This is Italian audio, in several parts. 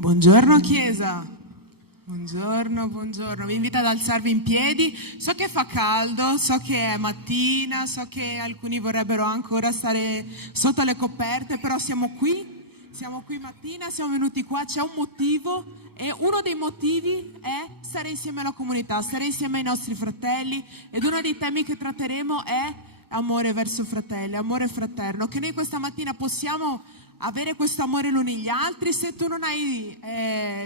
Buongiorno Chiesa, buongiorno, vi invito ad alzarvi in piedi. So che fa caldo, so che è mattina, so che alcuni vorrebbero ancora stare sotto le coperte, però siamo qui mattina, siamo venuti qua, c'è un motivo e uno dei motivi è stare insieme alla comunità, stare insieme ai nostri fratelli, ed uno dei temi che tratteremo è amore verso fratelli, amore fraterno, che noi questa mattina possiamo avere questo amore l'uni gli altri. Se tu non hai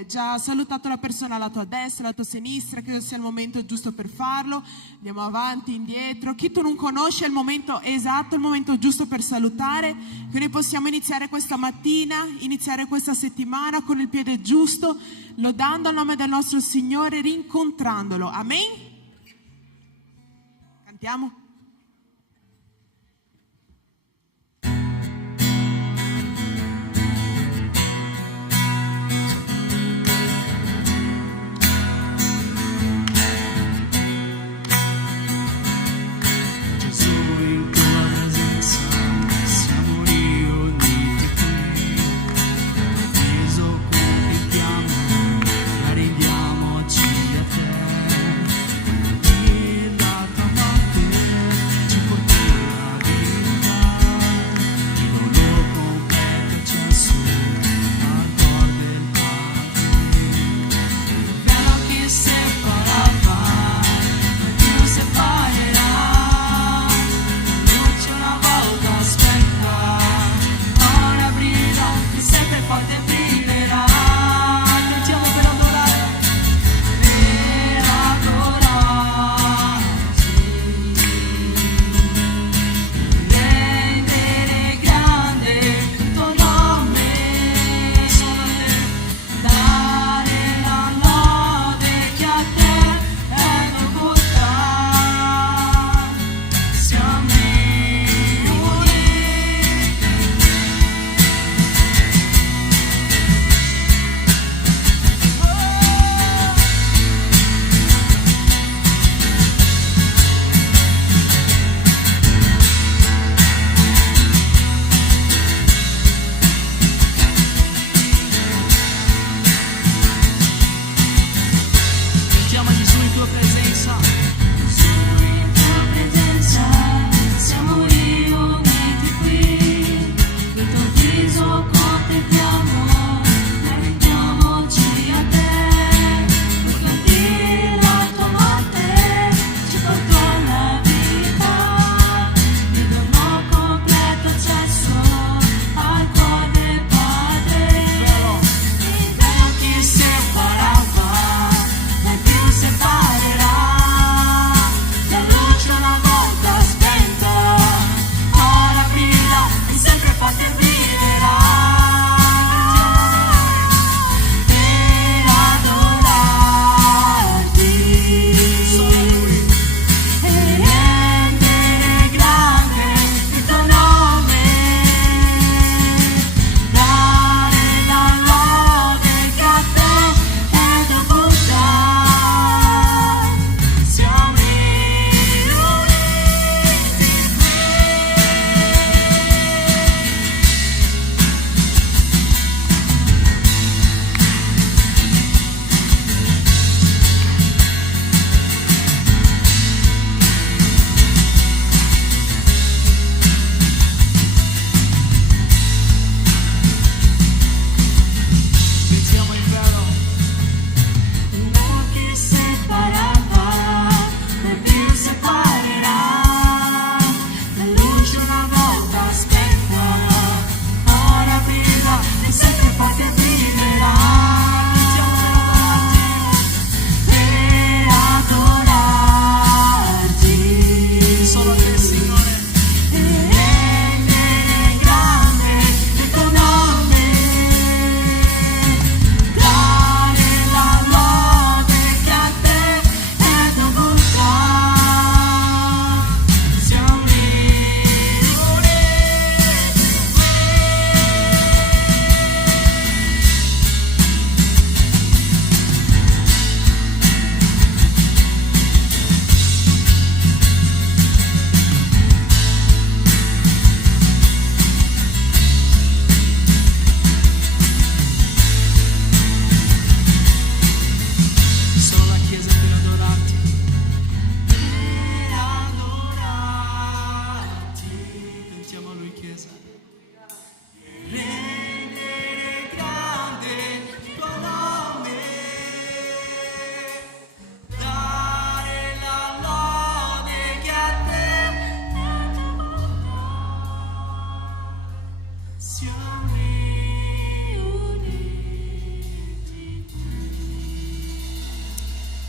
già salutato la persona alla tua destra, alla tua sinistra, credo sia il momento giusto per farlo. Andiamo avanti, indietro. Chi tu non conosci è il momento esatto, il momento giusto per salutare. Quindi possiamo iniziare questa mattina, iniziare questa settimana con il piede giusto, lodando il nome del nostro Signore, rincontrandolo. Amen? Cantiamo? Rendiamoci a te, da tua parte.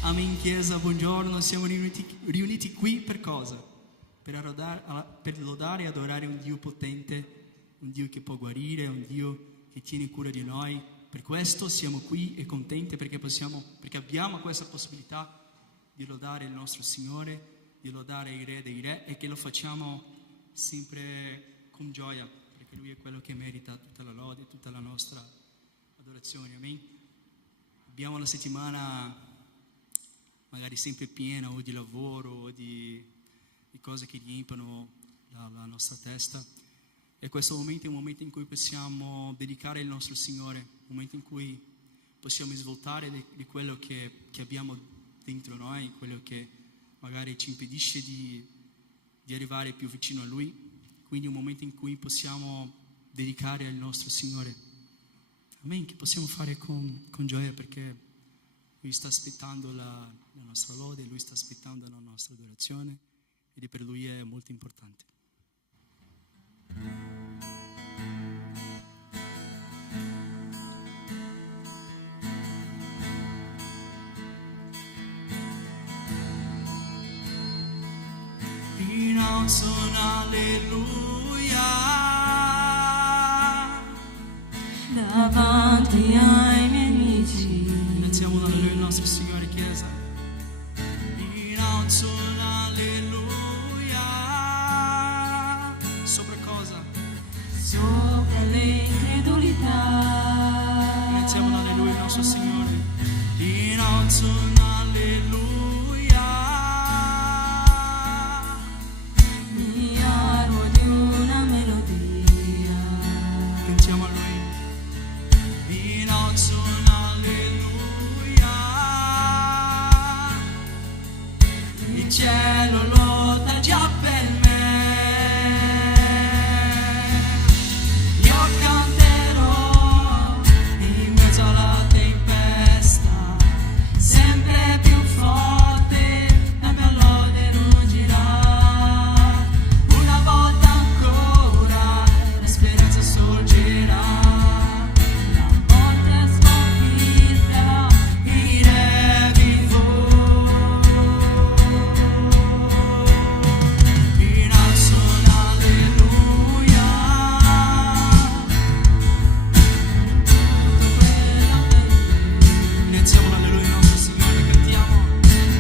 Amen Chiesa, buongiorno, siamo riuniti qui per cosa? Per lodare e adorare un Dio potente, un Dio che può guarire, un Dio che tiene cura di noi. Per questo siamo qui e contenti perché abbiamo questa possibilità di lodare il nostro Signore, di lodare il Re dei Re, e che lo facciamo sempre con gioia, perché Lui è quello che merita tutta la lode, tutta la nostra adorazione. Amen. Abbiamo una settimana magari sempre piena o di lavoro o di cose che riempiono la nostra testa, e questo momento è un momento in cui possiamo dedicare il nostro Signore, un momento in cui possiamo svoltare di quello che abbiamo dentro noi, quello che magari ci impedisce di arrivare più vicino a Lui. Quindi un momento in cui possiamo dedicare al nostro Signore. Amen, che possiamo fare con gioia, perché Lui sta aspettando la nostra lode, Lui sta aspettando la nostra adorazione, ed per Lui è molto importante. Rinalzo un alleluia davanti ai miei amici. Iniziamo un alleluia al nostro Signore, Chiesa. Rinalzo un alleluia. Sopra cosa? Sopra l'incredulità. Iniziamo un alleluia al nostro Signore. Rinalzo un alleluia. Mi armo di una melodia. Cantiamo a Lui. Rinalzo un alleluia. Il cielo lotta già per me. Io canterò in mezzo alla tempesta, sempre più forte la mia lode ruggirà. Una volta ancora la speranza sorgerà. La morte è sconfitta. Il Re vivo. Rinalzo l'alleluia. Iniziamo l'alleluia al nostro Signore, cantiamo.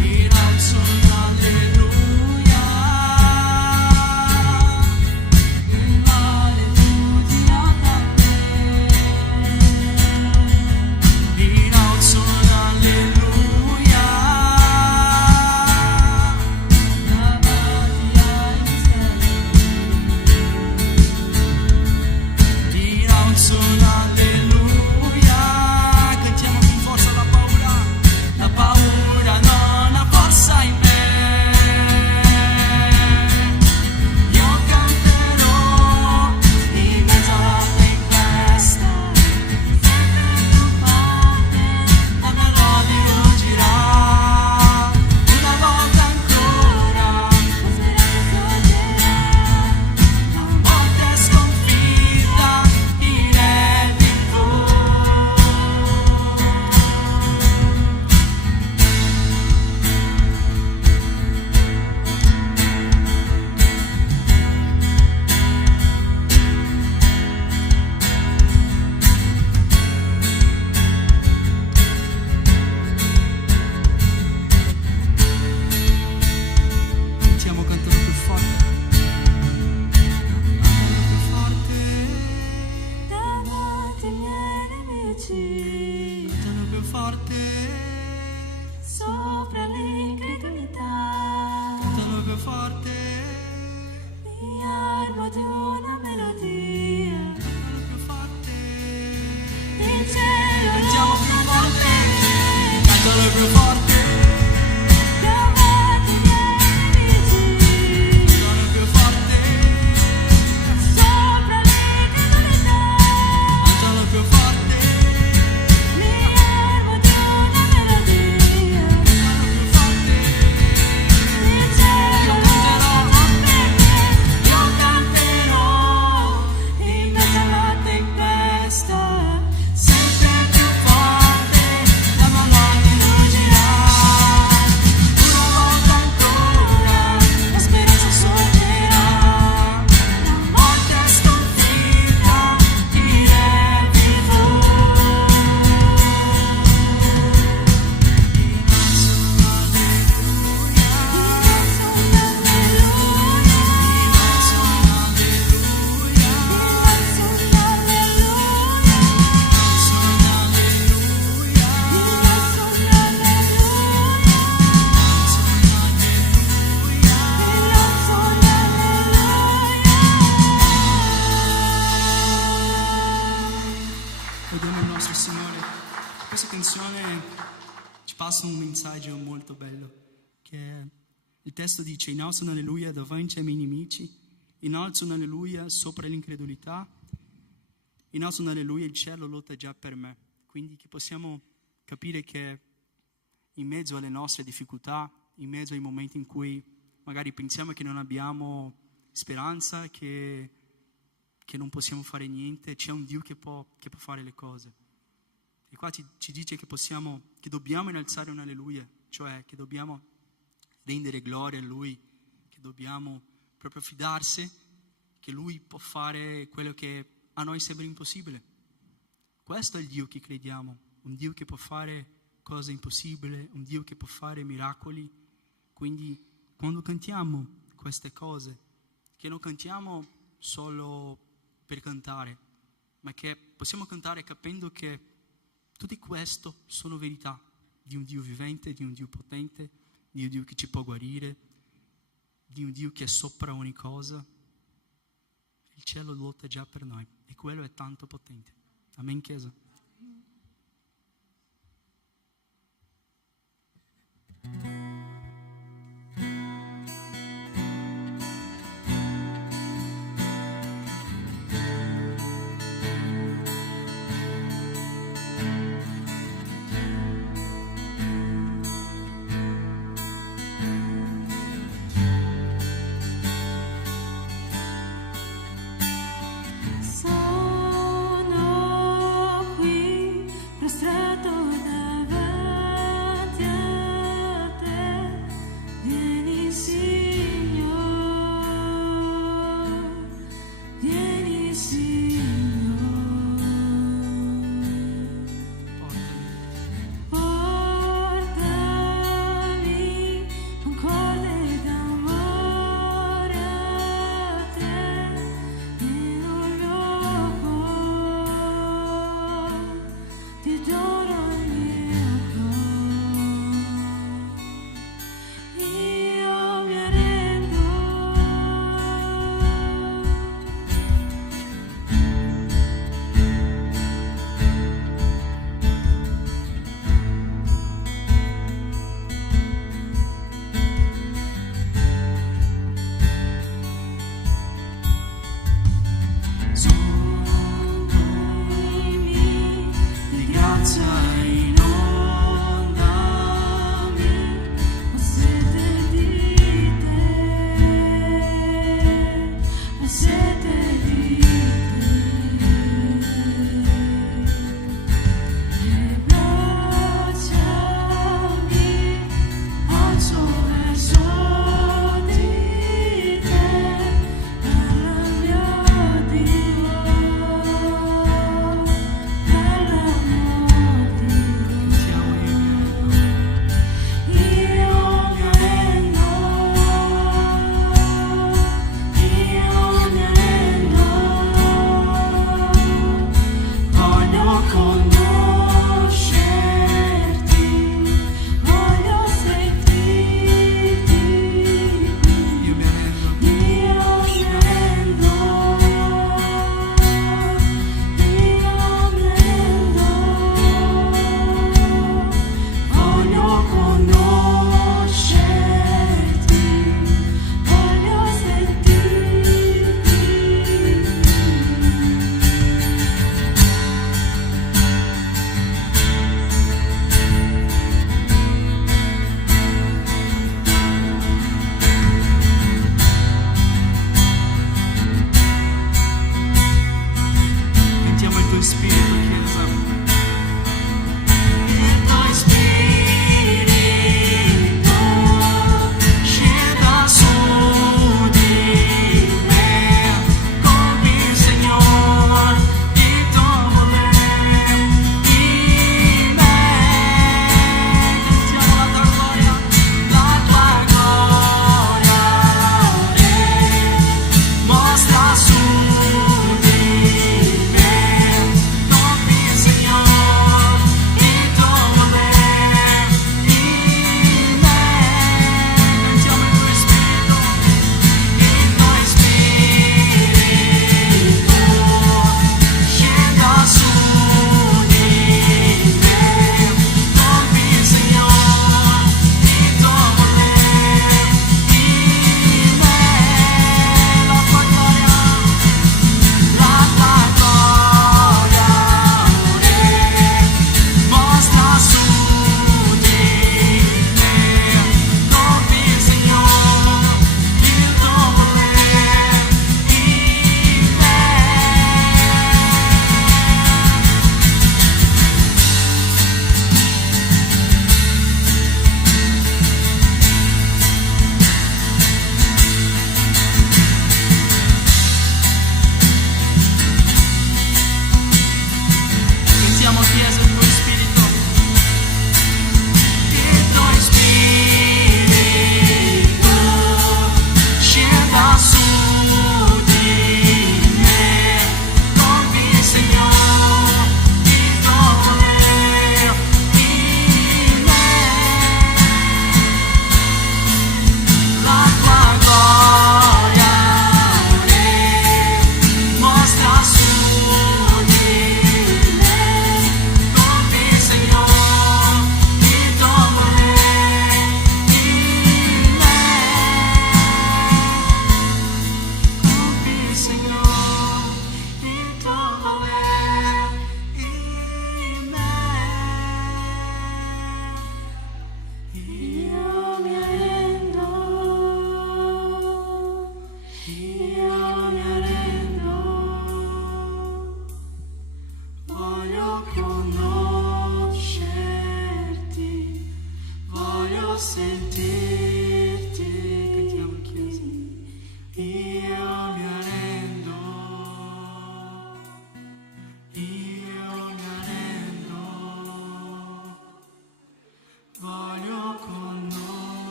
Rinalzo l'alleluia. Il male fuggirà da me. Rinalzo l'alleluia. Davanti ai misteri. Rinalzo l'alleluia. Cantiamo con forza la paura. La paura non ha forza in me. Io canterò in mezzo alla tempesta, sempre più forte la mia lode ruggirà. Una volta ancora La speranza sorgerà. la morte è sconfitta, il Re vivo. Stiamo cantando più forte. Più forte. Davanti ai miei nemici. Cantando più forte. Sopra l'incredulità. Cantando più forte. Mi armo di una melodia. Cantando più forte. Il cielo Cantiamo più lotta forte. per me. Cantando più forte. Davanti ai miei nemici. Cantando più forte. Sopra l'incredulità. Cantando più forte. Mi armo di una melodia. Cantando più forte. Il cielo lotta per me. Io canterò In mezzo alla Lodiamo il nostro Signore. Questa canzone ci passa un messaggio molto bello, che il testo dice: innalzo un alleluia davanti ai miei nemici, innalzo un alleluia sopra l'incredulità, innalzo un alleluia, il cielo lotta già per me. Quindi che possiamo capire che in mezzo alle nostre difficoltà, in mezzo ai momenti in cui magari pensiamo che non abbiamo speranza, che non possiamo fare niente, c'è un Dio che può fare le cose. E qua ci dice che dobbiamo innalzare un alleluia, cioè che dobbiamo rendere gloria a Lui, che dobbiamo proprio fidarsi che Lui può fare quello che a noi sembra impossibile. Questo è il Dio che crediamo, un Dio che può fare cose impossibili, un Dio che può fare miracoli. Quindi quando cantiamo queste cose, che non cantiamo solo per cantare, ma che possiamo cantare capendo che tutto questo sono verità di un Dio vivente, di un Dio potente, di un Dio che ci può guarire, di un Dio che è sopra ogni cosa. Il cielo lotta già per noi e quello è tanto potente. Amen, Chiesa. Sono qui prostrato davanti a te, vieni Signore, vieni Signore, portami un cuore d'amore a te, in un luogo ti dono il mio cuore, io mi arrendo. Sognami di grazia inondami, ho sete di te, ho sete di te, e baciami, alzo verso di te, parla mio Dio, parla mio Dio, io mi arrendo, voglio conoscerti, voglio sentirti, Io mi arrendo. Voglio conoscerti, voglio sentirti. Sentiamo il tuo spirito, Chiesa. Il tuo spirito scenda su di me, compi, Signor, il tuo volere in me. Sentiamo la tua gloria, mostra su di me,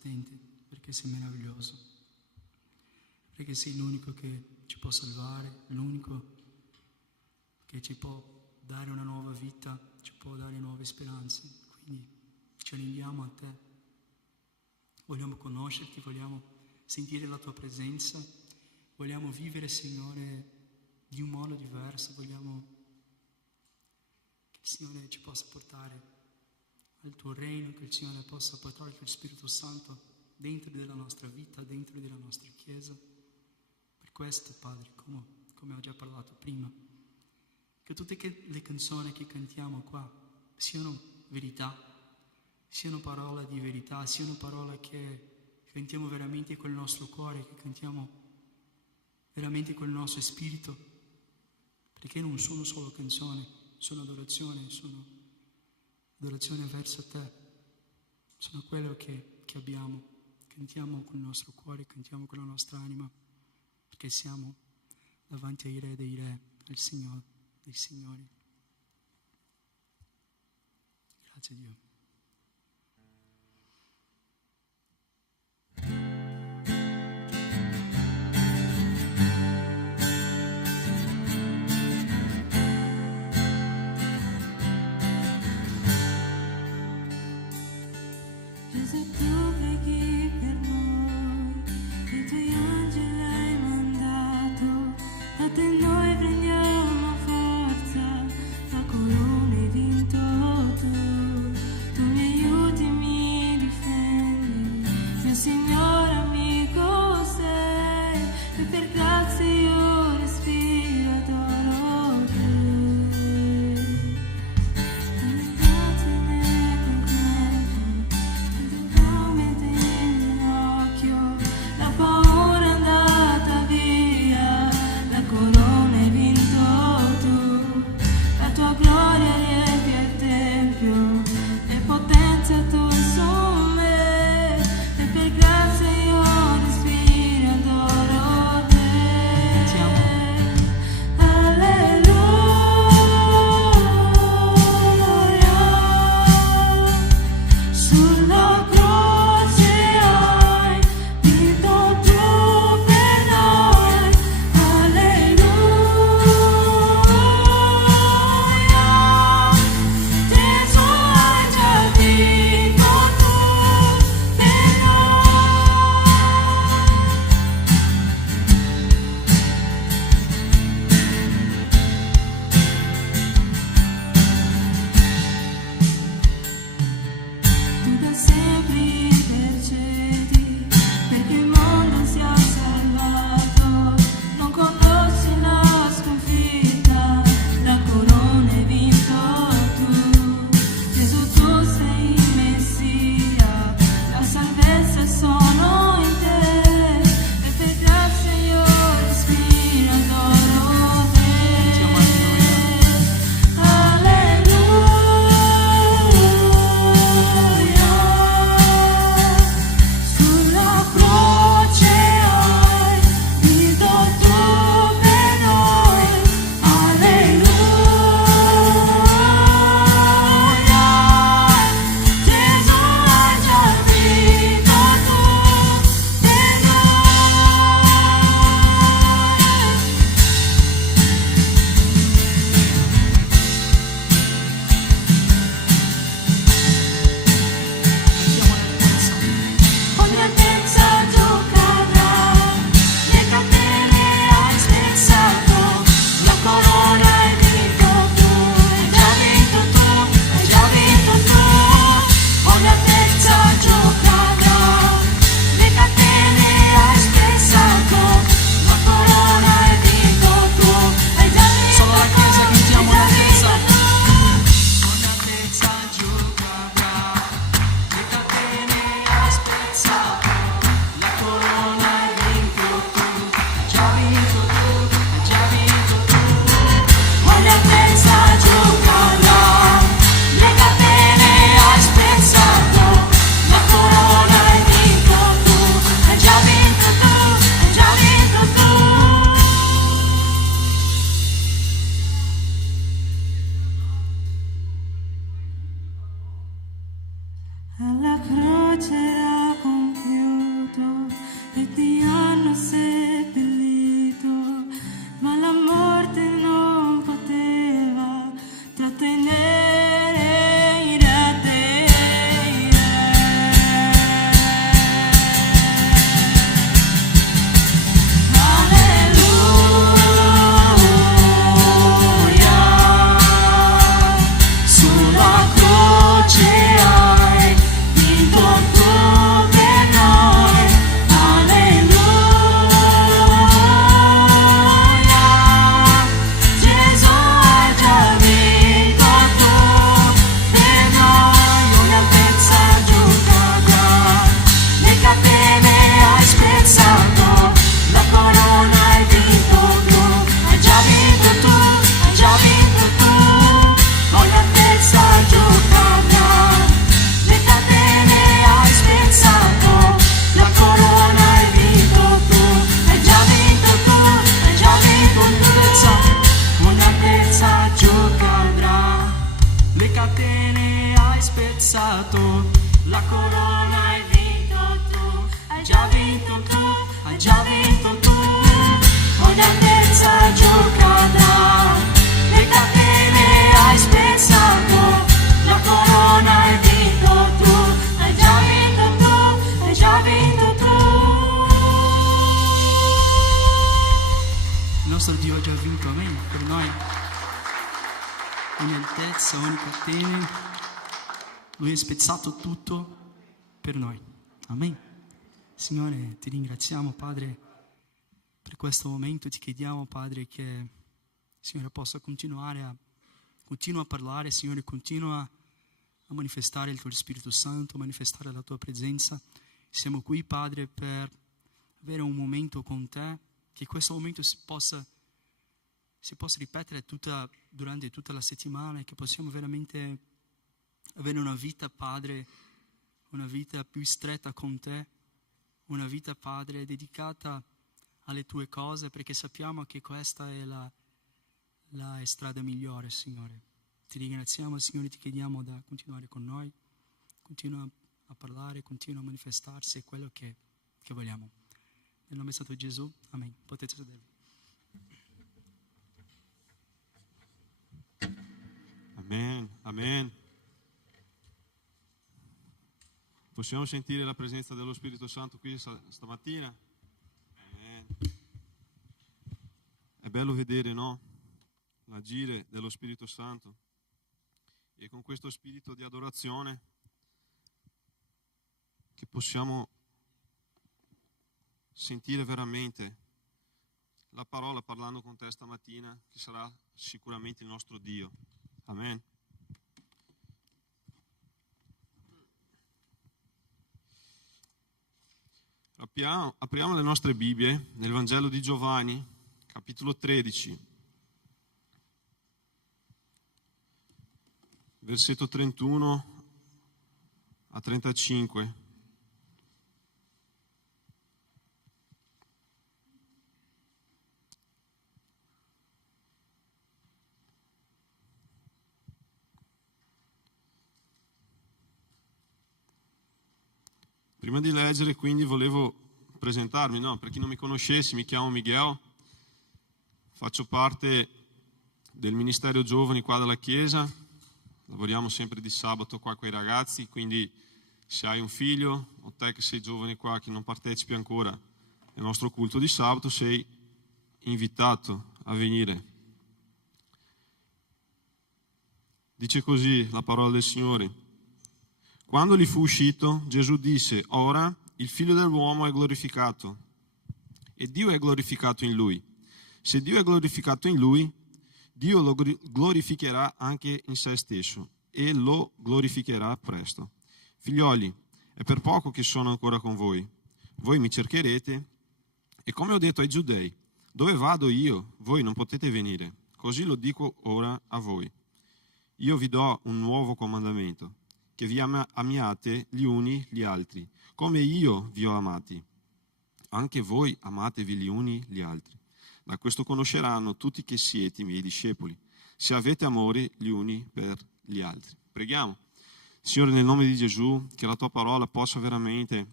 potente, perché sei meraviglioso, perché sei l'unico che ci può salvare, l'unico che ci può dare una nuova vita, ci può dare nuove speranze. Quindi ci rendiamo a te, vogliamo conoscerti, vogliamo sentire la tua presenza, vogliamo vivere, Signore, di un modo diverso, vogliamo che il Signore ci possa portare al tuo regno, che il Signore possa portare il tuo Spirito Santo dentro della nostra vita, dentro della nostra Chiesa. Per questo, Padre, come ho già parlato prima, che tutte le canzoni che cantiamo qua siano verità, siano parole di verità, siano parole che cantiamo veramente col nostro cuore, che cantiamo veramente col nostro spirito, perché non sono solo canzoni, sono adorazione verso te, sono quello che abbiamo, cantiamo col nostro cuore, cantiamo con la nostra anima, perché siamo davanti ai Re dei Re, al Signore dei Signori. Grazie Dio. Gesù, tu preghi per noi, i tuoi angeli hai mandato, da te noi prendiamo forza, la corona hai vinto tu. dato, la corona hai vinto tu, hai già vinto tu, hai già vinto tu. Ogni altezza giù cadrà, le catene hai spezzato, la corona hai vinto tu, hai già vinto tu, hai già vinto tu. Il nostro Dio ha già vinto, amen, per noi. Ogni altezza, ogni catena, Lui ha spezzato tutto per noi, amen. Signore, ti ringraziamo, Padre, per questo momento. Ti chiediamo, Padre, che Signore possa continua a parlare, Signore, continua a manifestare il tuo Spirito Santo, manifestare la tua presenza. Siamo qui, Padre, per avere un momento con te, che questo momento si possa ripetere durante tutta la settimana e che possiamo veramente avere una vita, Padre, una vita più stretta con te, una vita, Padre, dedicata alle tue cose, perché sappiamo che questa è la strada migliore, Signore. Ti ringraziamo, Signore, ti chiediamo da continuare con noi, continua a parlare, continua a manifestarsi, è quello che vogliamo. Nel nome di Gesù, amen. Potete sedere. Amen, amen. Possiamo sentire la presenza dello Spirito Santo qui stamattina? Amen. È bello vedere, no? L'agire dello Spirito Santo. E con questo spirito di adorazione che possiamo sentire veramente la parola parlando con te stamattina, che sarà sicuramente il nostro Dio. Amen. Apriamo le nostre Bibbie nel Vangelo di Giovanni, capitolo 13, versetto 31 a 35. Prima di leggere, quindi, volevo presentarmi, no? Per chi non mi conoscesse, mi chiamo Miguel, faccio parte del Ministero Giovani qua della Chiesa, lavoriamo sempre di sabato qua con i ragazzi, quindi se hai un figlio o te che sei giovane qua, che non partecipi ancora al nostro culto di sabato, sei invitato a venire. Dice così la parola del Signore. Quando gli fu uscito, Gesù disse: ora il Figlio dell'uomo è glorificato e Dio è glorificato in lui. Se Dio è glorificato in lui, Dio lo glorificherà anche in se stesso e lo glorificherà presto. Figlioli, è per poco che sono ancora con voi. Voi mi cercherete e, come ho detto ai giudei, dove vado io, voi non potete venire. Così lo dico ora a voi. Io vi do un nuovo comandamento, che vi amiate gli uni gli altri, come io vi ho amati. Anche voi amatevi gli uni gli altri. Da questo conosceranno tutti che siete i miei discepoli, se avete amore gli uni per gli altri. Preghiamo. Signore, nel nome di Gesù, che la tua parola possa veramente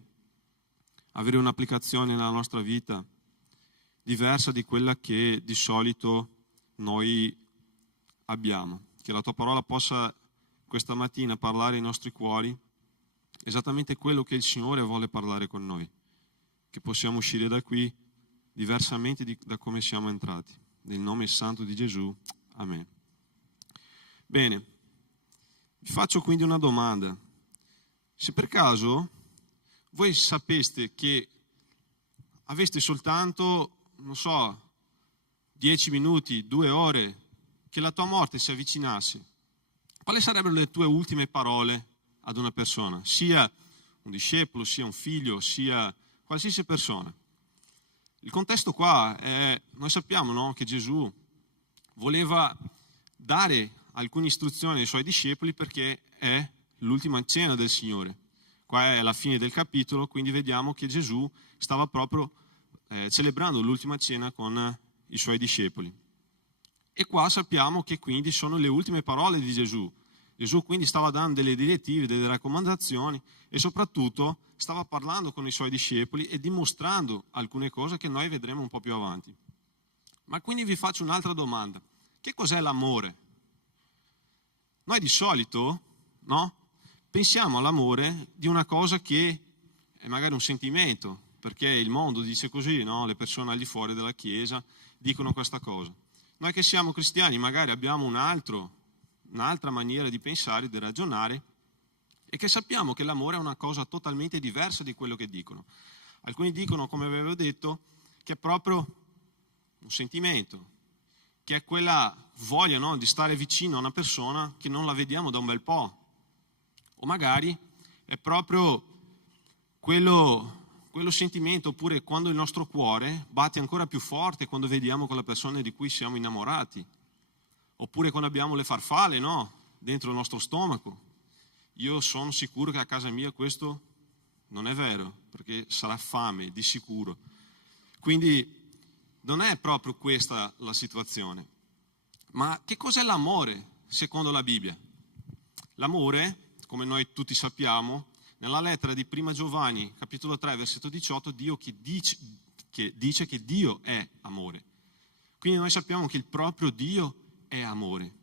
avere un'applicazione nella nostra vita diversa di quella che di solito noi abbiamo. Che la tua parola possa questa mattina parlare ai nostri cuori esattamente quello che il Signore vuole parlare con noi, che possiamo uscire da qui diversamente da come siamo entrati. Nel nome santo di Gesù, amen. Bene, vi faccio quindi una domanda. Se per caso voi sapeste che aveste soltanto, 10 minuti, 2 ore, che la tua morte si avvicinasse, quali sarebbero le tue ultime parole ad una persona? Sia un discepolo, sia un figlio, sia qualsiasi persona. Il contesto qua è, noi sappiamo, no, che Gesù voleva dare alcune istruzioni ai suoi discepoli perché è l'ultima cena del Signore. Qua è la fine del capitolo, quindi vediamo che Gesù stava proprio celebrando l'ultima cena con i suoi discepoli. E qua sappiamo che quindi sono le ultime parole di Gesù Gesù quindi stava dando delle direttive, delle raccomandazioni e soprattutto stava parlando con i suoi discepoli e dimostrando alcune cose che noi vedremo un po' più avanti. Ma quindi vi faccio un'altra domanda. Che cos'è l'amore? Noi di solito, no? Pensiamo all'amore di una cosa che è magari un sentimento, perché il mondo dice così, no? Le persone al di fuori della Chiesa dicono questa cosa. Noi che siamo cristiani magari abbiamo un'altra maniera di pensare, di ragionare e che sappiamo che l'amore è una cosa totalmente diversa di quello che dicono. Alcuni dicono, come avevo detto, che è proprio un sentimento, che è quella voglia, no, di stare vicino a una persona che non la vediamo da un bel po', o magari è proprio quello sentimento, oppure quando il nostro cuore batte ancora più forte quando vediamo quella persona di cui siamo innamorati, oppure quando abbiamo le farfalle, no, dentro il nostro stomaco. Io sono sicuro che a casa mia questo non è vero, perché sarà fame, di sicuro. Quindi non è proprio questa la situazione. Ma che cos'è l'amore secondo la Bibbia? L'amore, come noi tutti sappiamo, nella lettera di 1 Giovanni, capitolo 3, versetto 18, dice che Dio è amore. Quindi noi sappiamo che il proprio Dio è amore.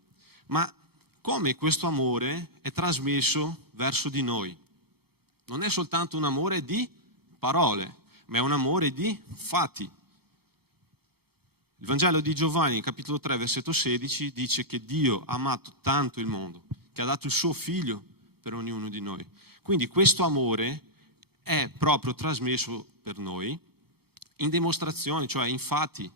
Ma come questo amore è trasmesso verso di noi? Non è soltanto un amore di parole, ma è un amore di fatti. Il Vangelo di Giovanni, capitolo 3, versetto 16, dice che Dio ha amato tanto il mondo, che ha dato il suo figlio per ognuno di noi. Quindi questo amore è proprio trasmesso per noi in dimostrazione, cioè in fatti.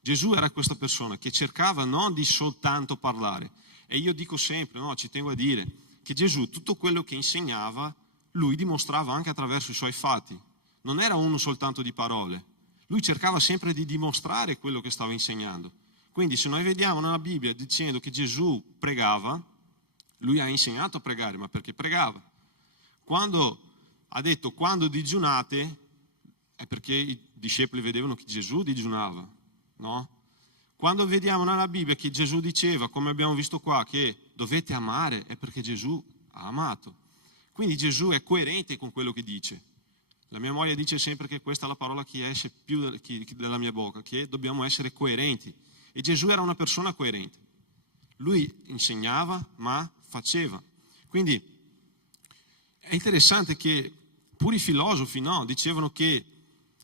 Gesù era questa persona che cercava non di soltanto parlare. E io dico sempre, no, ci tengo a dire, che Gesù tutto quello che insegnava, lui dimostrava anche attraverso i suoi fatti. Non era uno soltanto di parole. Lui cercava sempre di dimostrare quello che stava insegnando. Quindi se noi vediamo nella Bibbia dicendo che Gesù pregava, lui ha insegnato a pregare, ma perché pregava? Quando ha detto quando digiunate, è perché i discepoli vedevano che Gesù digiunava, no? Quando vediamo nella Bibbia che Gesù diceva, come abbiamo visto qua, che dovete amare, è perché Gesù ha amato. Quindi Gesù è coerente con quello che dice. La mia moglie dice sempre che questa è la parola che esce più dalla mia bocca, che dobbiamo essere coerenti. E Gesù era una persona coerente. Lui insegnava, ma faceva. Quindi è interessante che pure i filosofi, no, dicevano che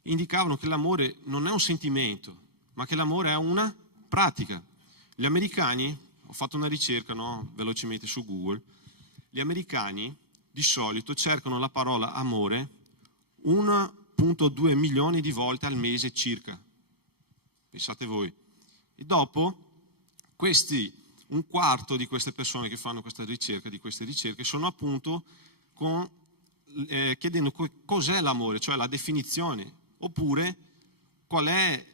indicavano che l'amore non è un sentimento, ma che l'amore è una pratica. Gli americani, ho fatto una ricerca, no, velocemente su Google, gli americani di solito cercano la parola amore 1,2 milioni di volte al mese circa. Pensate voi. E dopo un quarto di queste persone che fanno questa ricerca, di queste ricerche, sono appunto chiedendo cos'è l'amore, cioè la definizione, oppure qual è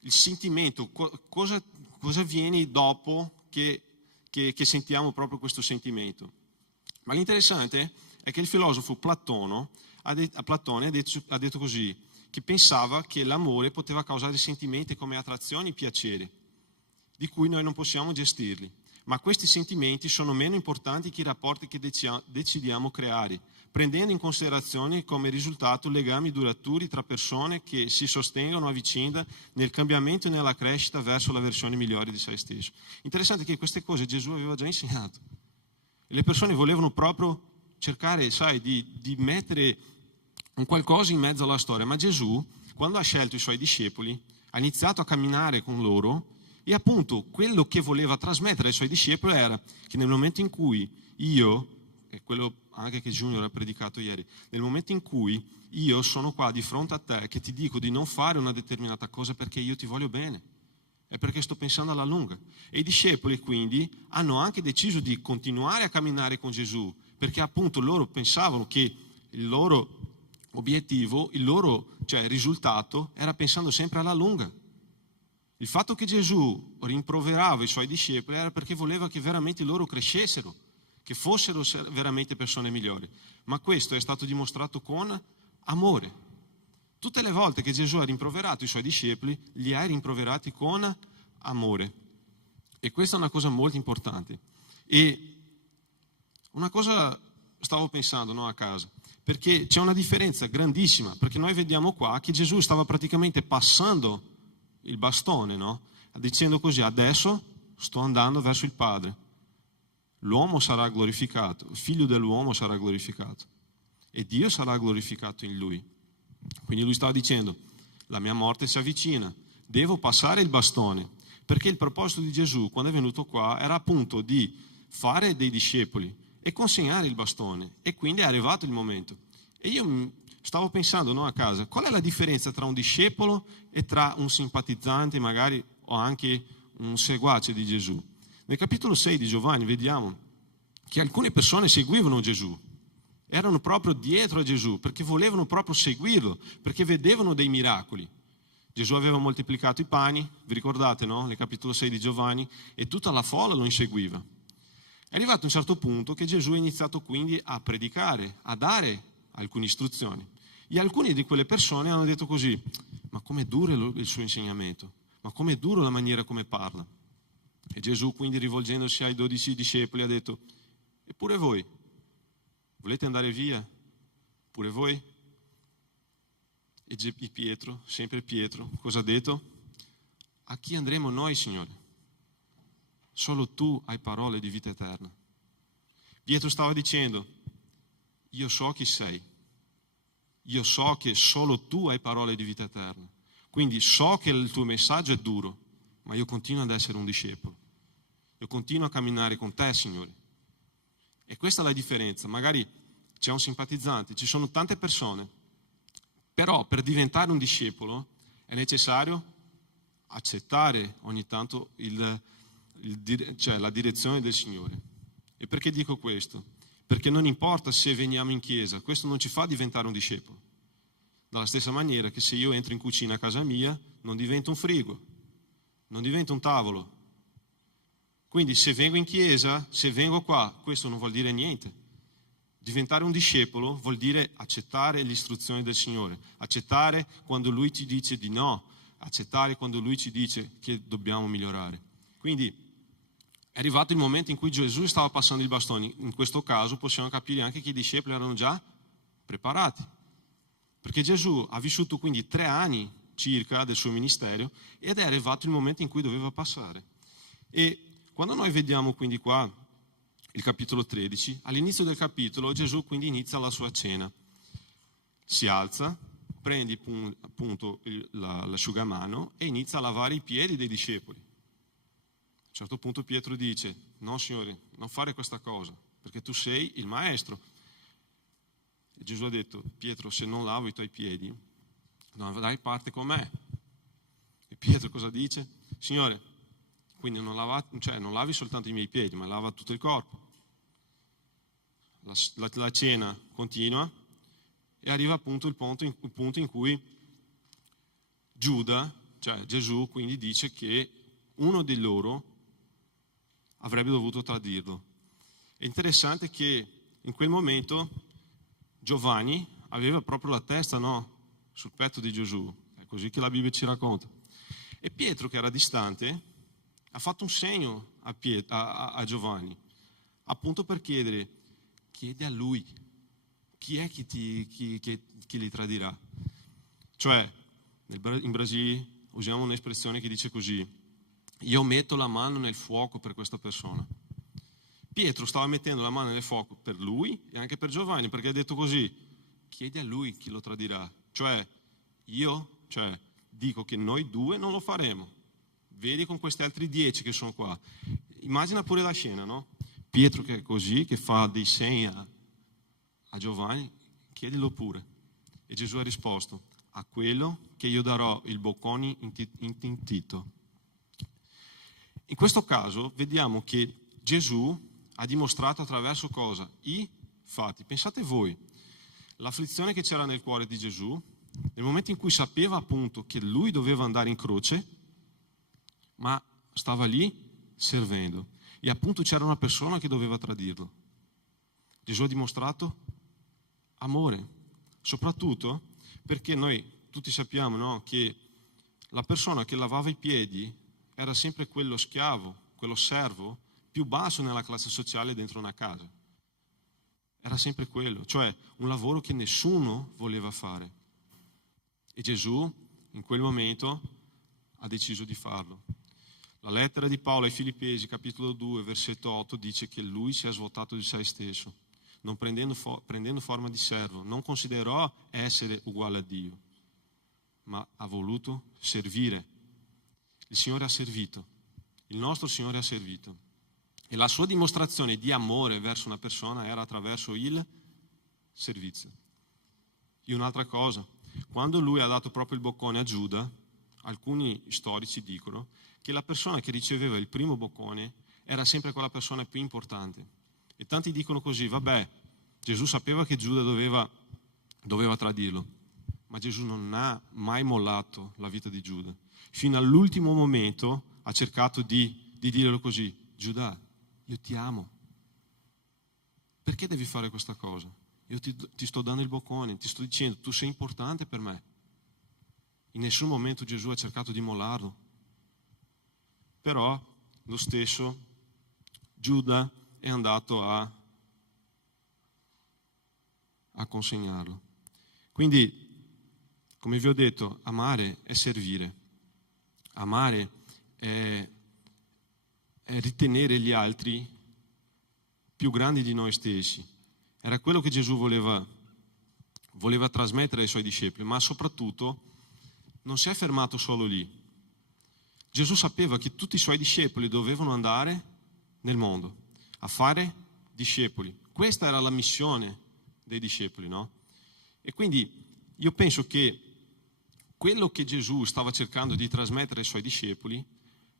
il sentimento, cosa avviene dopo che sentiamo proprio questo sentimento. Ma l'interessante è che il filosofo Platone ha detto così, che pensava che l'amore poteva causare sentimenti come attrazioni e piaceri, di cui noi non possiamo gestirli. Ma questi sentimenti sono meno importanti che i rapporti che decidiamo creare, prendendo in considerazione come risultato legami duraturi tra persone che si sostengono a vicenda nel cambiamento e nella crescita verso la versione migliore di se stesso. Interessante che queste cose Gesù aveva già insegnato. E le persone volevano proprio cercare, sai, di mettere un qualcosa in mezzo alla storia. Ma Gesù, quando ha scelto i suoi discepoli, ha iniziato a camminare con loro. E appunto quello che voleva trasmettere ai suoi discepoli era che nel momento in cui io, e quello anche che Junior ha predicato ieri, nel momento in cui io sono qua di fronte a te che ti dico di non fare una determinata cosa perché io ti voglio bene, è perché sto pensando alla lunga. E i discepoli quindi hanno anche deciso di continuare a camminare con Gesù, perché appunto loro pensavano che il loro obiettivo, cioè il risultato, era pensando sempre alla lunga. Il fatto che Gesù rimproverava i suoi discepoli era perché voleva che veramente loro crescessero, che fossero veramente persone migliori. Ma questo è stato dimostrato con amore. Tutte le volte che Gesù ha rimproverato i suoi discepoli, li ha rimproverati con amore. E questa è una cosa molto importante. E una cosa stavo pensando, no, a casa, perché c'è una differenza grandissima, perché noi vediamo qua che Gesù stava praticamente passando il bastone, no? Dicendo così: adesso sto andando verso il Padre, l'uomo sarà glorificato, il figlio dell'uomo sarà glorificato e Dio sarà glorificato in lui. Quindi lui stava dicendo: la mia morte si avvicina, devo passare il bastone, perché il proposito di Gesù quando è venuto qua era appunto di fare dei discepoli e consegnare il bastone, e quindi è arrivato il momento. E io stavo pensando, no, a casa, qual è la differenza tra un discepolo e tra un simpatizzante magari o anche un seguace di Gesù? Nel capitolo 6 di Giovanni vediamo che alcune persone seguivano Gesù, erano proprio dietro a Gesù perché volevano proprio seguirlo, perché vedevano dei miracoli. Gesù aveva moltiplicato i pani, vi ricordate, no? Nel capitolo 6 di Giovanni, e tutta la folla lo inseguiva. È arrivato un certo punto che Gesù ha iniziato quindi a predicare, a dare alcune istruzioni. E alcune di quelle persone hanno detto così: ma com'è duro il suo insegnamento, ma com'è duro la maniera come parla. E Gesù quindi, rivolgendosi ai 12 discepoli, ha detto: eppure voi volete andare via? Pure voi? E Pietro, sempre Pietro, cosa ha detto? A chi andremo noi, Signore? Solo tu hai parole di vita eterna. Pietro stava dicendo: io so chi sei, io so che solo tu hai parole di vita eterna, quindi so che il tuo messaggio è duro, ma io continuo ad essere un discepolo, io continuo a camminare con te, Signore. E questa è la differenza. Magari c'è un simpatizzante, ci sono tante persone, però per diventare un discepolo è necessario accettare ogni tanto la direzione del Signore. E perché dico questo? Perché non importa se veniamo in chiesa, questo non ci fa diventare un discepolo. Dalla stessa maniera che se io entro in cucina a casa mia, non divento un frigo, non divento un tavolo. Quindi se vengo in chiesa, se vengo qua, questo non vuol dire niente. Diventare un discepolo vuol dire accettare le istruzioni del Signore, accettare quando Lui ci dice di no, accettare quando Lui ci dice che dobbiamo migliorare. Quindi è arrivato il momento in cui Gesù stava passando il bastone. In questo caso possiamo capire anche che i discepoli erano già preparati, perché Gesù ha vissuto quindi 3 anni circa del suo ministero ed è arrivato il momento in cui doveva passare. E quando noi vediamo quindi qua il capitolo 13, all'inizio del capitolo Gesù quindi inizia la sua cena. Si alza, prende appunto l'asciugamano e inizia a lavare i piedi dei discepoli. A un certo punto Pietro dice: no, Signore, non fare questa cosa, perché tu sei il maestro. E Gesù ha detto: Pietro, se non lavo i tuoi piedi, non avrai parte con me. E Pietro cosa dice? Signore, quindi non lavi soltanto i miei piedi, ma lava tutto il corpo. La cena continua e arriva appunto il punto in cui Giuda, cioè Gesù, quindi dice che uno di loro avrebbe dovuto tradirlo. È interessante che in quel momento Giovanni aveva proprio la testa, no, sul petto di Gesù, è così che la Bibbia ci racconta. E Pietro, che era distante, ha fatto un segno a Giovanni, appunto per chiede a lui chi è che li tradirà. Cioè, in Brasile usiamo un'espressione che dice così: io metto la mano nel fuoco per questa persona. Pietro stava mettendo la mano nel fuoco per lui e anche per Giovanni, perché ha detto così: chiede a lui chi lo tradirà. Cioè, dico che noi 2 non lo faremo. Vedi con questi altri 10 che sono qua. Immagina pure la scena, no? Pietro che è così, che fa dei segni a Giovanni, chiedilo pure. E Gesù ha risposto: a quello che io darò il boccone intintito. In questo caso vediamo che Gesù ha dimostrato attraverso cosa? I fatti. Pensate voi, l'afflizione che c'era nel cuore di Gesù, nel momento in cui sapeva appunto che lui doveva andare in croce, ma stava lì servendo. E appunto c'era una persona che doveva tradirlo. Gesù ha dimostrato amore, soprattutto perché noi tutti sappiamo, no, che la persona che lavava i piedi era sempre quello schiavo, quello servo più basso nella classe sociale dentro una casa. Era sempre quello, cioè un lavoro che nessuno voleva fare. E Gesù in quel momento ha deciso di farlo. La lettera di Paolo ai Filippesi, capitolo 2, versetto 8, dice che lui si è svuotato di se stesso, non prendendo forma di servo, non considerò essere uguale a Dio, ma ha voluto servire. Il Signore ha servito, il nostro Signore ha servito. E la sua dimostrazione di amore verso una persona era attraverso il servizio. E un'altra cosa, quando lui ha dato proprio il boccone a Giuda, alcuni storici dicono che la persona che riceveva il primo boccone era sempre quella persona più importante. E tanti dicono così, vabbè, Gesù sapeva che Giuda doveva tradirlo, ma Gesù non ha mai mollato la vita di Giuda. Fino all'ultimo momento ha cercato di dirlo così, Giuda, io ti amo. Perché devi fare questa cosa? Io ti sto dando il boccone, ti sto dicendo, tu sei importante per me. In nessun momento Gesù ha cercato di mollarlo. Però lo stesso Giuda è andato a consegnarlo. Quindi, come vi ho detto, amare è servire. Amare è ritenere gli altri più grandi di noi stessi. Era quello che Gesù voleva trasmettere ai suoi discepoli, ma soprattutto non si è fermato solo lì. Gesù sapeva che tutti i suoi discepoli dovevano andare nel mondo a fare discepoli. Questa era la missione dei discepoli, no? E quindi io penso che quello che Gesù stava cercando di trasmettere ai suoi discepoli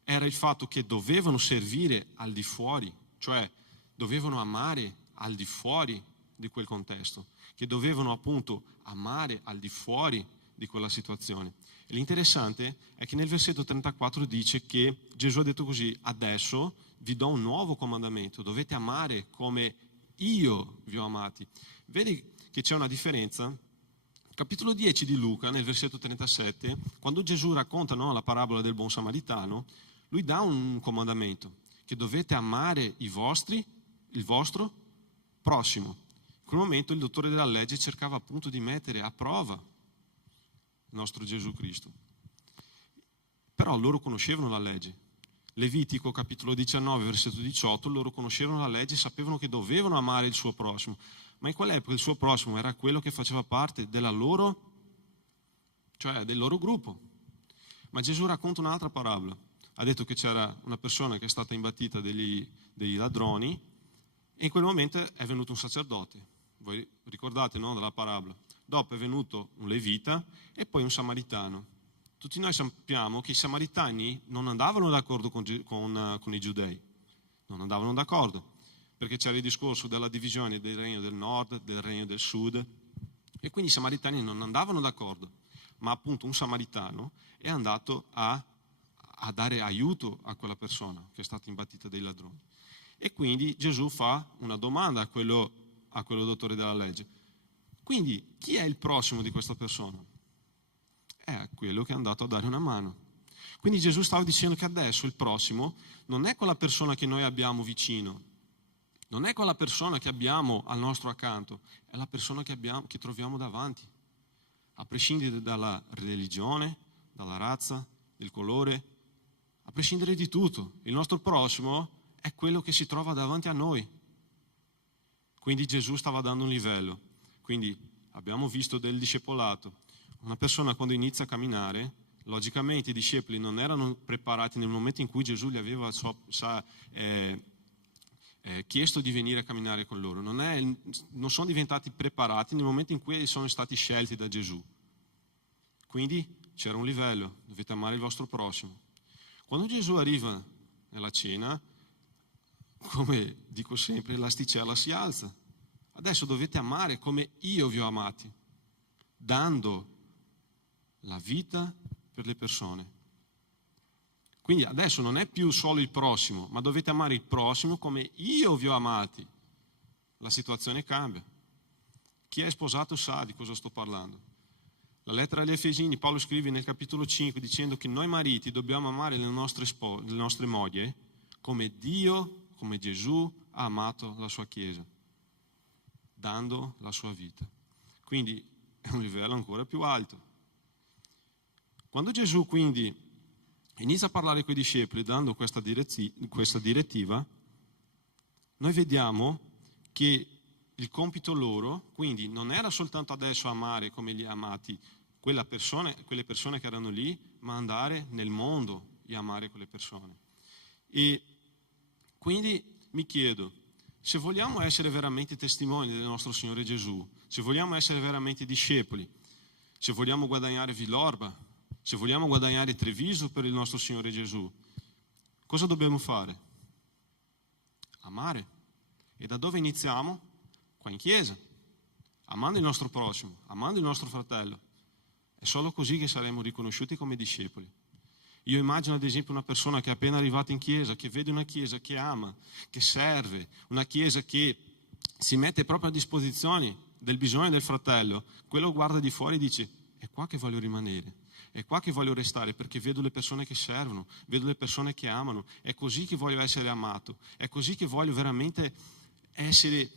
era il fatto che dovevano servire al di fuori, cioè dovevano amare al di fuori di quel contesto, che dovevano appunto amare al di fuori di quella situazione. E l'interessante è che nel versetto 34 dice che Gesù ha detto così, adesso vi do un nuovo comandamento, dovete amare come io vi ho amati. Vedi che c'è una differenza? Capitolo 10 di Luca, nel versetto 37, quando Gesù racconta, no, la parabola del buon samaritano, lui dà un comandamento, che dovete amare il vostro prossimo. In quel momento il dottore della legge cercava appunto di mettere a prova il nostro Gesù Cristo. Però loro conoscevano la legge. Levitico, capitolo 19, versetto 18, loro conoscevano la legge e sapevano che dovevano amare il suo prossimo. Ma in quell'epoca il suo prossimo era quello che faceva parte del loro gruppo. Ma Gesù racconta un'altra parabola. Ha detto che c'era una persona che è stata imbattita degli ladroni e in quel momento è venuto un sacerdote. Voi ricordate, no, della parabola? Dopo è venuto un levita e poi un samaritano. Tutti noi sappiamo che i samaritani non andavano d'accordo con i giudei, non andavano d'accordo, perché c'era il discorso della divisione del regno del nord, del regno del sud, e quindi i samaritani non andavano d'accordo, ma appunto un samaritano è andato a dare aiuto a quella persona che è stata imbattita dai ladroni. E quindi Gesù fa una domanda a quello dottore della legge. Quindi chi è il prossimo di questa persona? È quello che è andato a dare una mano. Quindi Gesù stava dicendo che adesso il prossimo non è quella persona che noi abbiamo vicino, non è quella persona che abbiamo al nostro accanto, è la persona che troviamo davanti, a prescindere dalla religione, dalla razza, del colore, a prescindere di tutto. Il nostro prossimo è quello che si trova davanti a noi. Quindi Gesù stava dando un livello. Quindi abbiamo visto del discepolato. Una persona quando inizia a camminare, logicamente i discepoli non erano preparati nel momento in cui Gesù gli aveva chiesto di venire a camminare con loro. Non sono diventati preparati nel momento in cui sono stati scelti da Gesù. Quindi c'era un livello, dovete amare il vostro prossimo. Quando Gesù arriva nella cena, come dico sempre, l'asticella si alza. Adesso dovete amare come io vi ho amati, dando la vita per le persone. Quindi adesso non è più solo il prossimo, ma dovete amare il prossimo come io vi ho amati. La situazione cambia. Chi è sposato sa di cosa sto parlando. La lettera agli Efesini, Paolo scrive nel capitolo 5 dicendo che noi mariti dobbiamo amare le nostre mogli come Dio come Gesù ha amato la sua Chiesa, dando la sua vita. Quindi è un livello ancora più alto. Quando Gesù quindi inizia a parlare con i discepoli dando questa direttiva, noi vediamo che il compito loro, quindi, non era soltanto adesso amare come li ha amati quelle persone che erano lì, ma andare nel mondo e amare quelle persone. E quindi mi chiedo, se vogliamo essere veramente testimoni del nostro Signore Gesù, se vogliamo essere veramente discepoli, se vogliamo guadagnare Villorba, se vogliamo guadagnare Treviso per il nostro Signore Gesù, cosa dobbiamo fare? Amare. E da dove iniziamo? Qua in chiesa, amando il nostro prossimo, amando il nostro fratello. È solo così che saremo riconosciuti come discepoli. Io immagino ad esempio una persona che è appena arrivata in chiesa, che vede una chiesa che ama, che serve, una chiesa che si mette proprio a disposizione del bisogno del fratello, quello guarda di fuori e dice: è qua che voglio rimanere, è qua che voglio restare, perché vedo le persone che servono, vedo le persone che amano, è così che voglio essere amato, è così che voglio veramente essere,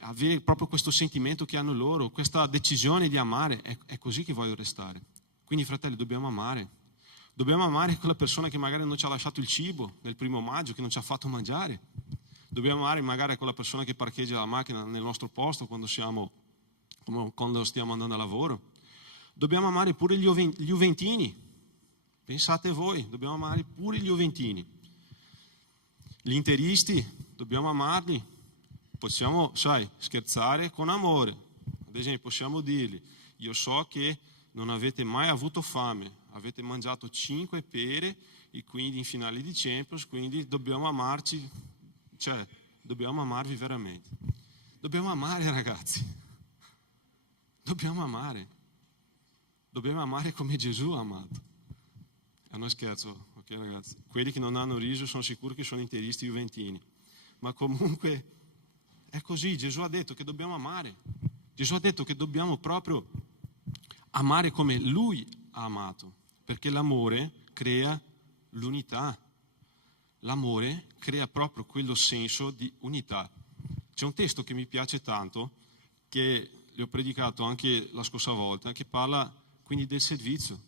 avere proprio questo sentimento che hanno loro, questa decisione di amare, è così che voglio restare. Quindi fratelli, dobbiamo amare quella persona che magari non ci ha lasciato il cibo nel 1° maggio, che non ci ha fatto mangiare. Dobbiamo amare magari quella persona che parcheggia la macchina nel nostro posto quando stiamo andando a lavoro. Dobbiamo amare pure gli juventini. Pensate voi, dobbiamo amare pure gli juventini. Gli interisti, dobbiamo amarli. Possiamo, scherzare con amore. Ad esempio, possiamo dirgli: io so che non avete mai avuto fame, avete mangiato 5 pere e quindi in finale di Champions, quindi dobbiamo amarci, dobbiamo amarvi veramente. Dobbiamo amare, ragazzi. Dobbiamo amare come Gesù ha amato. È uno scherzo, ok ragazzi? Quelli che non hanno riso sono sicuri che sono interisti juventini. Ma comunque è così, Gesù ha detto che dobbiamo amare. Gesù ha detto che dobbiamo proprio amare come Lui ha amato, perché l'amore crea l'unità. L'amore crea proprio quello senso di unità. C'è un testo che mi piace tanto, che le ho predicato anche la scorsa volta, che parla quindi del servizio.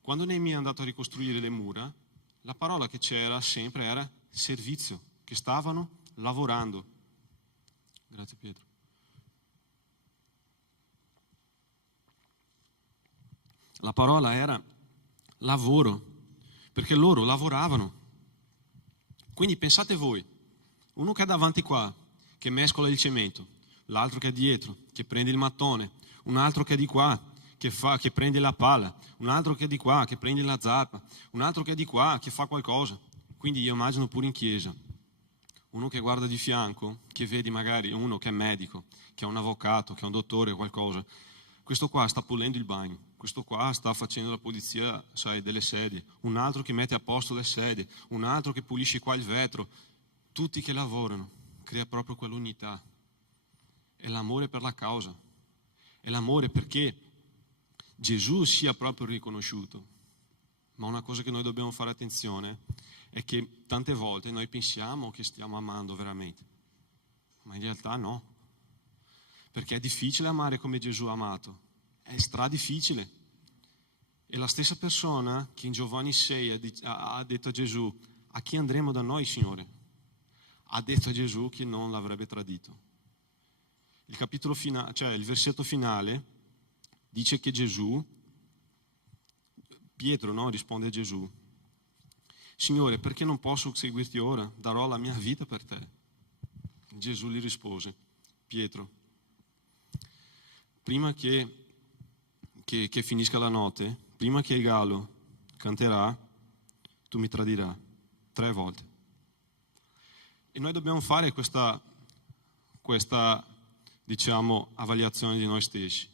Quando Neemia è andato a ricostruire le mura, la parola che c'era sempre era servizio, che stavano lavorando. Grazie Pietro. La parola era lavoro, perché loro lavoravano. Quindi pensate voi, uno che è davanti qua, che mescola il cemento, l'altro che è dietro, che prende il mattone, un altro che è di qua, che prende la pala, un altro che è di qua, che prende la zappa, un altro che è di qua, che fa qualcosa. Quindi io immagino pure in chiesa, uno che guarda di fianco, che vedi magari uno che è medico, che è un avvocato, che è un dottore, qualcosa. Questo qua sta pulendo il bagno, questo qua sta facendo la pulizia, delle sedie, un altro che mette a posto le sedie, un altro che pulisce qua il vetro. Tutti che lavorano, crea proprio quell'unità. È l'amore per la causa, è l'amore perché Gesù sia proprio riconosciuto. Ma una cosa che noi dobbiamo fare attenzione è che tante volte noi pensiamo che stiamo amando veramente, ma in realtà no. Perché è difficile amare come Gesù ha amato, è difficile. E la stessa persona che in Giovanni 6 ha detto a Gesù: a chi andremo da noi, Signore? Ha detto a Gesù che non l'avrebbe tradito. Il capitolo finale, il versetto finale dice che Pietro risponde a Gesù: Signore, perché non posso seguirti ora? Darò la mia vita per te. Gesù gli rispose: Pietro, prima che finisca la notte, prima che il gallo canterà, tu mi tradirai 3 volte. E noi dobbiamo fare questa avaliazione di noi stessi.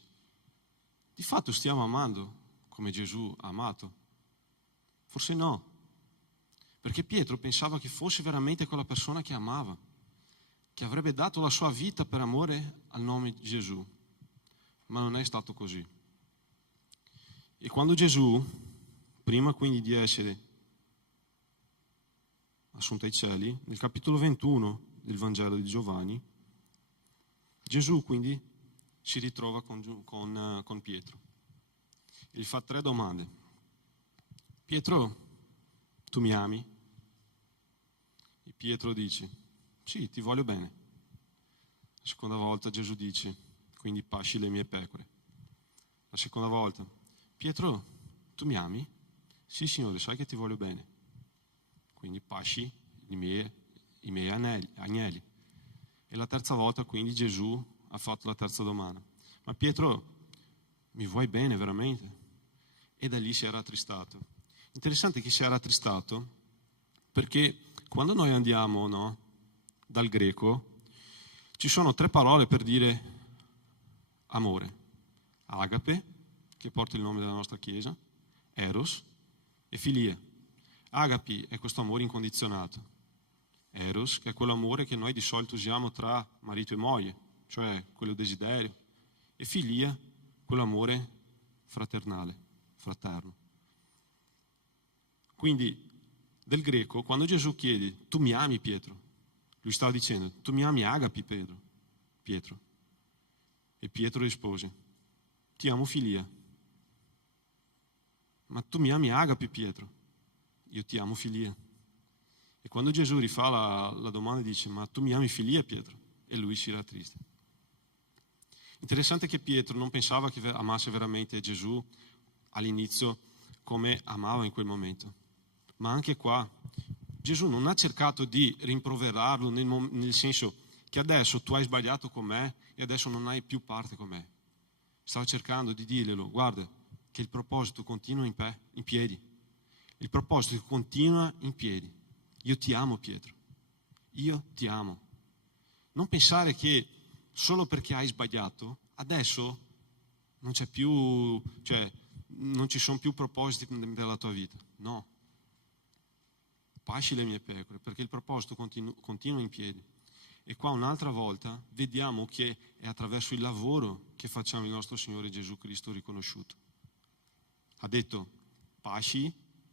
Di fatto stiamo amando come Gesù ha amato? Forse no, perché Pietro pensava che fosse veramente quella persona che amava, che avrebbe dato la sua vita per amore al nome di Gesù, ma non è stato così. E quando Gesù, prima quindi di essere... assunto ai cieli, nel capitolo 21 del Vangelo di Giovanni, Gesù quindi si ritrova con Pietro e gli fa 3 domande. Pietro, tu mi ami? E Pietro dice, sì, ti voglio bene. La seconda volta Gesù dice, quindi pasci le mie pecore. La seconda volta, Pietro, tu mi ami? Sì, Signore, sai che ti voglio bene. Quindi pasci i miei agnelli. E la terza volta, quindi, Gesù ha fatto la terza domanda. Ma Pietro, mi vuoi bene veramente? E da lì si era attristato. Interessante che si era attristato perché quando noi andiamo, no, dal greco, ci sono 3 parole per dire amore. Agape, che porta il nome della nostra chiesa, eros e filia. Agape è questo amore incondizionato. Eros, che è quell'amore che noi di solito usiamo tra marito e moglie, cioè quello desiderio. E filia, quell'amore fraternale, fraterno. Quindi, del greco, quando Gesù chiede, tu mi ami Pietro? Lui stava dicendo, tu mi ami agapi Pietro. E Pietro rispose, ti amo filia. Ma tu mi ami agapi Pietro? Io ti amo filia. E quando Gesù rifà la domanda dice, ma tu mi ami filia Pietro? E lui si rattrista. Interessante che Pietro non pensava che amasse veramente Gesù all'inizio come amava in quel momento. Ma anche qua Gesù non ha cercato di rimproverarlo nel senso che adesso tu hai sbagliato con me e adesso non hai più parte con me. Stava cercando di dirglielo, guarda che il proposito continua in piedi. Il proposito continua in piedi. Io ti amo Pietro, io ti amo. Non pensare che solo perché hai sbagliato, adesso non c'è più, cioè non ci sono più propositi della tua vita. No. Pasci le mie pecore, perché il proposito continua in piedi. E qua un'altra volta vediamo che è attraverso il lavoro che facciamo il nostro Signore Gesù Cristo riconosciuto. Ha detto, pasci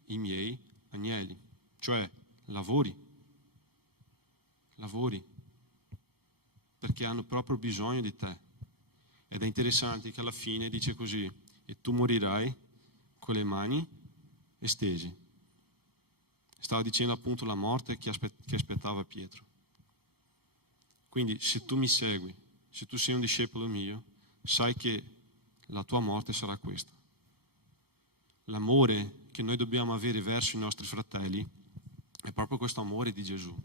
i miei agnelli, cioè lavori, perché hanno proprio bisogno di te. Ed è interessante che alla fine dice così, e tu morirai con le mani estese. Stava dicendo appunto la morte che aspettava Pietro. Quindi se tu mi segui, se tu sei un discepolo mio, sai che la tua morte sarà questa. L'amore che noi dobbiamo avere verso i nostri fratelli è proprio questo amore di Gesù.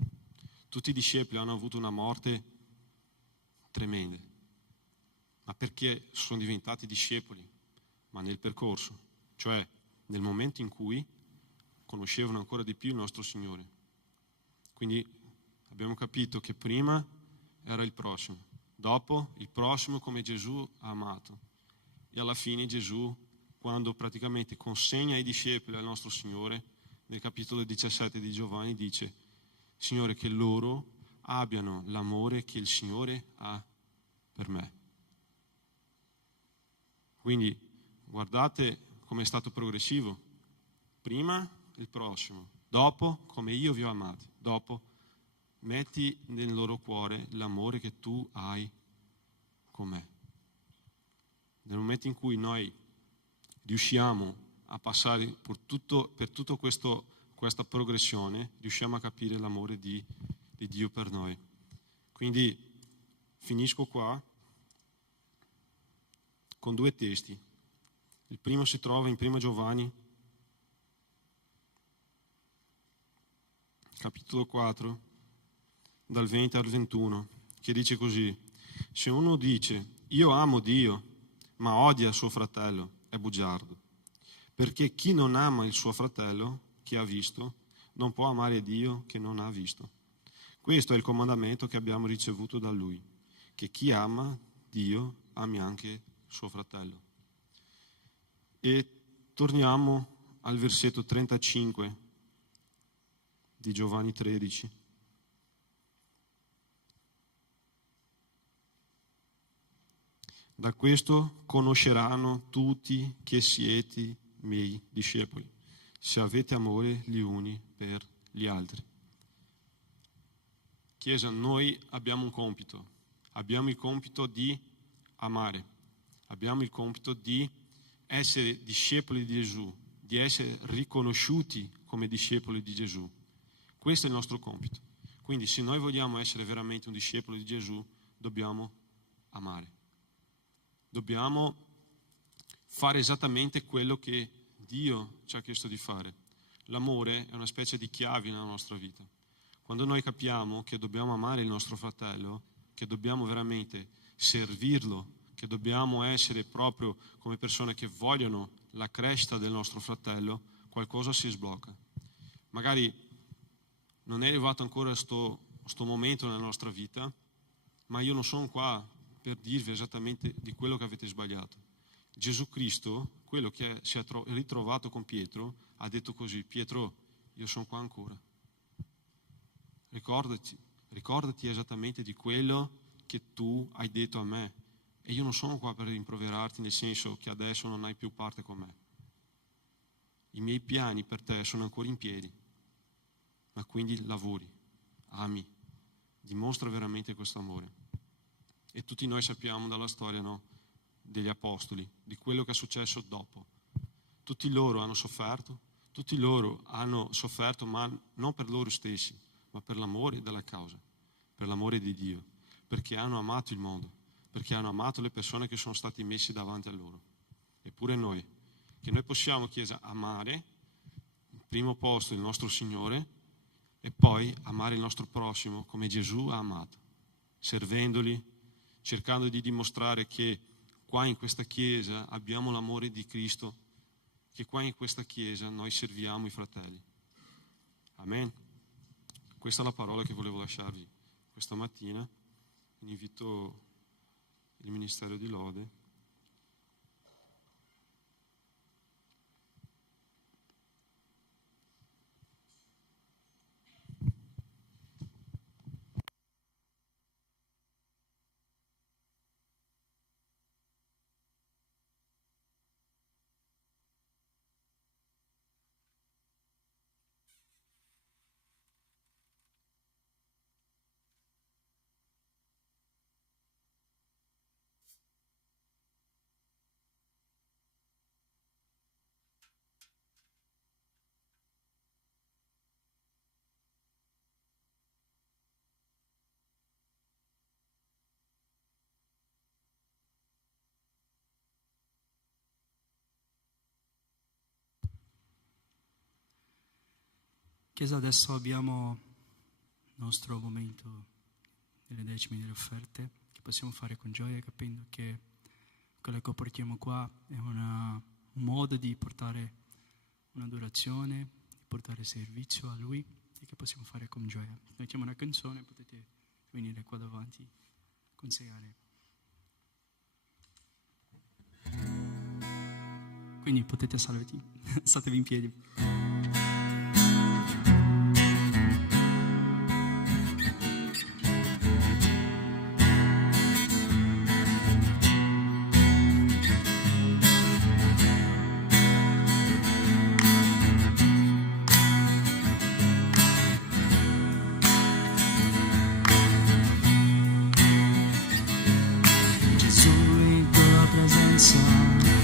Tutti i discepoli hanno avuto una morte tremenda, ma perché sono diventati discepoli? Ma nel percorso, cioè nel momento in cui conoscevano ancora di più il nostro Signore. Quindi abbiamo capito che prima era il prossimo, dopo il prossimo come Gesù ha amato e alla fine Gesù, quando praticamente consegna i discepoli al nostro Signore, nel capitolo 17 di Giovanni dice, Signore, che loro abbiano l'amore che il Signore ha per me. Quindi guardate come è stato progressivo. Prima il prossimo, dopo come io vi ho amati, dopo metti nel loro cuore l'amore che tu hai con me. Nel momento in cui noi riusciamo a passare per tutto questa progressione, riusciamo a capire l'amore di Dio per noi. Quindi finisco qua con 2 testi. Il primo si trova in 1 Giovanni, capitolo 4, dal 20 al 21, che dice così: se uno dice io amo Dio, ma odia suo fratello, è bugiardo. Perché chi non ama il suo fratello che ha visto, non può amare Dio che non ha visto. Questo è il comandamento che abbiamo ricevuto da Lui, che chi ama Dio ami anche suo fratello. E torniamo al versetto 35 di Giovanni 13. Da questo conosceranno tutti che siete miei discepoli, se avete amore gli uni per gli altri. Chiesa, noi abbiamo un compito. Abbiamo il compito di amare. Abbiamo il compito di essere discepoli di Gesù, di essere riconosciuti come discepoli di Gesù. Questo è il nostro compito. Quindi se noi vogliamo essere veramente un discepolo di Gesù, dobbiamo amare. Dobbiamo fare esattamente quello che Dio ci ha chiesto di fare. L'amore è una specie di chiave nella nostra vita. Quando noi capiamo che dobbiamo amare il nostro fratello, che dobbiamo veramente servirlo, che dobbiamo essere proprio come persone che vogliono la crescita del nostro fratello, qualcosa si sblocca. Magari non è arrivato ancora sto momento nella nostra vita, ma io non sono qua per dirvi esattamente di quello che avete sbagliato. Gesù Cristo, quello che si è ritrovato con Pietro, ha detto così: Pietro, io sono qua ancora. Ricordati esattamente di quello che tu hai detto a me. E io non sono qua per rimproverarti, nel senso che adesso non hai più parte con me. I miei piani per te sono ancora in piedi, ma quindi lavori, ami, dimostra veramente questo amore. E tutti noi sappiamo dalla storia, no, degli apostoli, di quello che è successo dopo. Tutti loro hanno sofferto, ma non per loro stessi, ma per l'amore della causa, per l'amore di Dio, perché hanno amato il mondo, perché hanno amato le persone che sono state messe davanti a loro. Eppure noi, che noi possiamo, Chiesa, amare, in primo posto il nostro Signore, e poi amare il nostro prossimo come Gesù ha amato, servendoli, cercando di dimostrare che qua in questa Chiesa abbiamo l'amore di Cristo, che qua in questa Chiesa noi serviamo i fratelli. Amen. Questa è la parola che volevo lasciarvi questa mattina. Invito il Ministero di Lode. Chiesa, adesso abbiamo il nostro momento delle decime delle offerte, che possiamo fare con gioia, capendo che quello che portiamo qua è un modo di portare un'adorazione, di portare servizio a Lui, e che possiamo fare con gioia. Mettiamo una canzone, potete venire qua davanti a consegnare. Quindi potete statevi in piedi.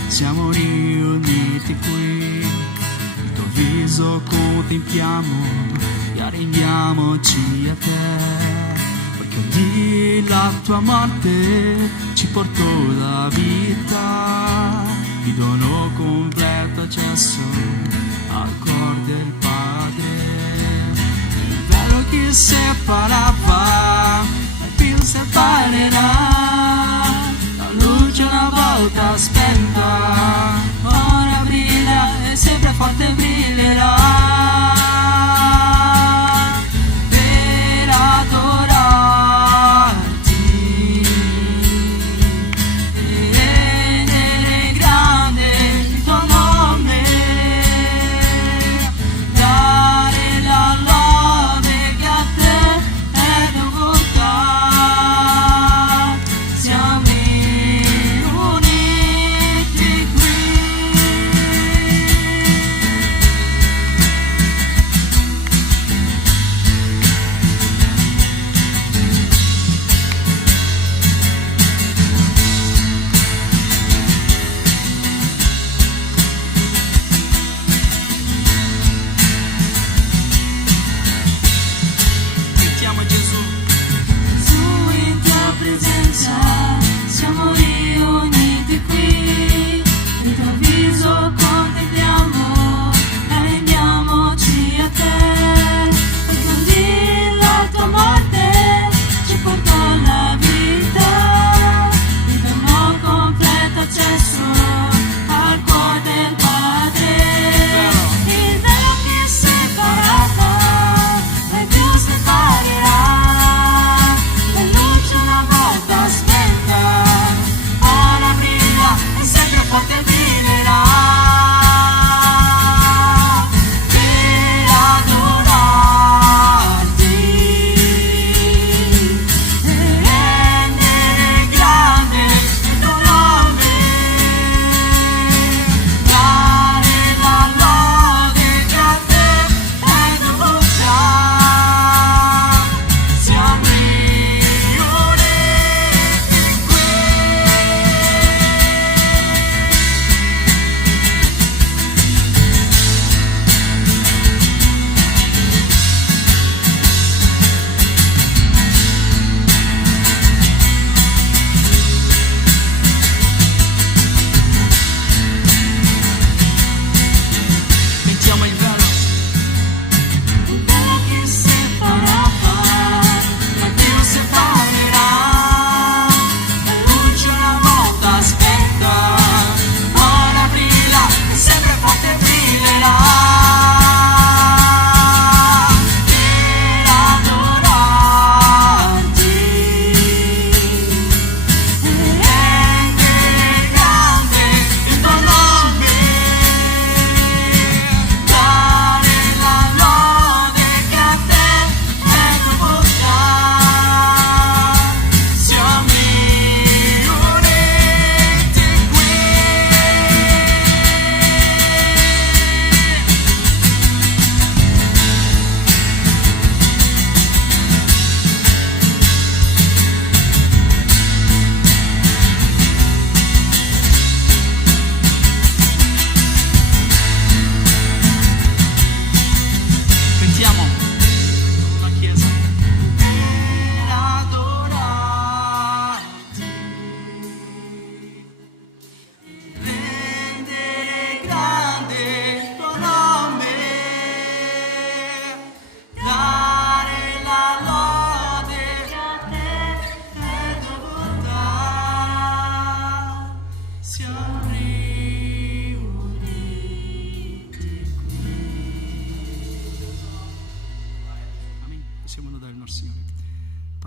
Siamo riuniti qui, il tuo viso contempliamo e arrendiamoci a te, perché di la tua morte ci portò la vita, di dono completo accesso al cuore del Padre. Il velo che separava mai più separerà, la luce una volta spenta, ora brilla e sempre forte brillerà, per adorarti e rendere grande il tuo nome, dare la lode che a te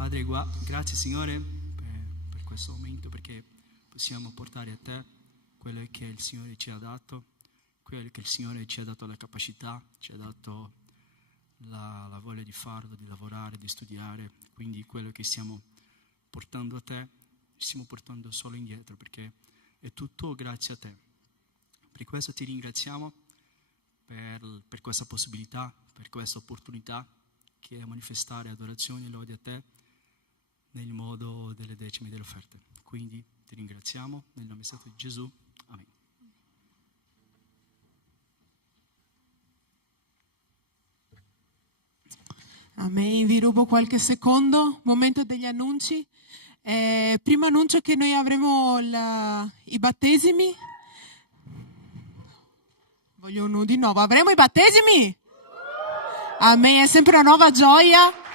Padre, grazie Signore per questo momento, perché possiamo portare a te quello che il Signore ci ha dato, quello che il Signore ci ha dato la capacità, ci ha dato la voglia di farlo, di lavorare, di studiare. Quindi quello che stiamo portando a te, stiamo portando solo indietro, perché è tutto grazie a te. Per questo ti ringraziamo per questa possibilità, per questa opportunità che è manifestare adorazione e lode a te nel modo delle decime e delle offerte. Quindi ti ringraziamo nel nome santo di Gesù. Amen. Amen. Vi rubo qualche secondo, momento degli annunci. Primo annuncio che noi avremo i battesimi. Voglio uno di nuovo. Avremo i battesimi? Amen, è sempre una nuova gioia.